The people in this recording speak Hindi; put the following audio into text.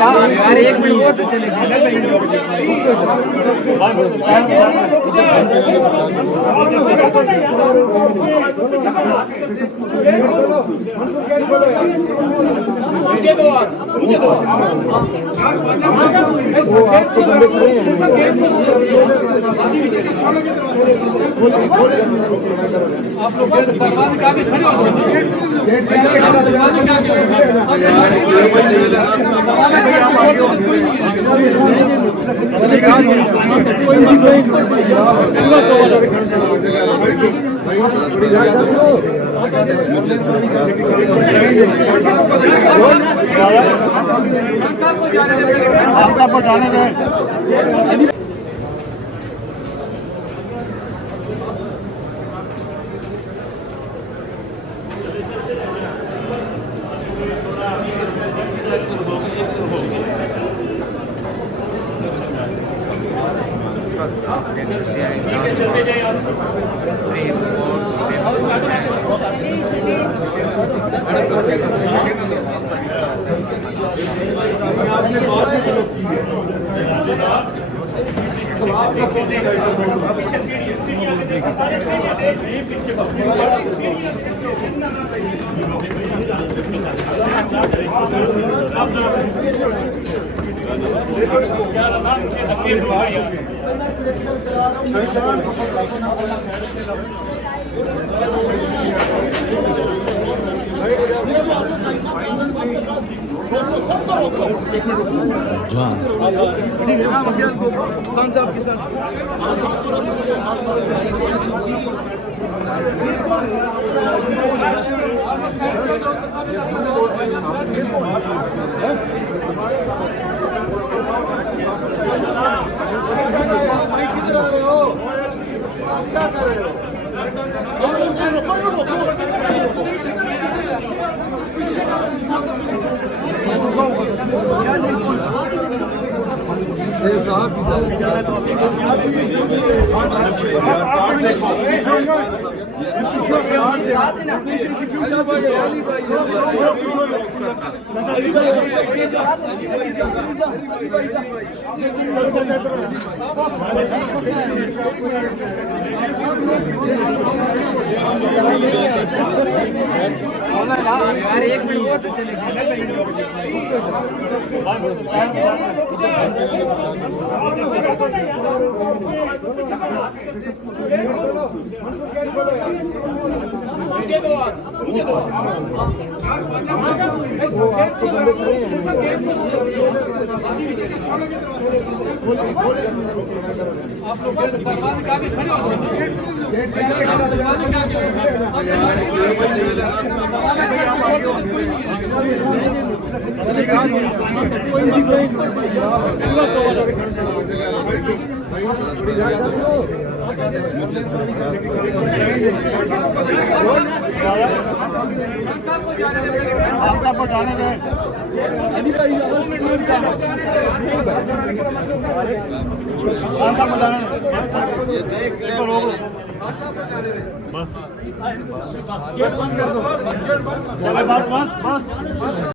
यार एक मिनट और तो चलेगी वो आपको बंदे खड़े हैं आप लोग दरवाजे के आगे खड़े हो आपको जाने दें। चलते जाइए आप पीछे सीढ़ियां देखा सारे सीढ़ियां देख पीछे क्या कर रहे हो? यार एक मिनट और तो चलेगी वो आपको बंदे खड़े हैं आप लोग दरवाजे के आगे खड़े हो आपको जाने दें। बस बस बस।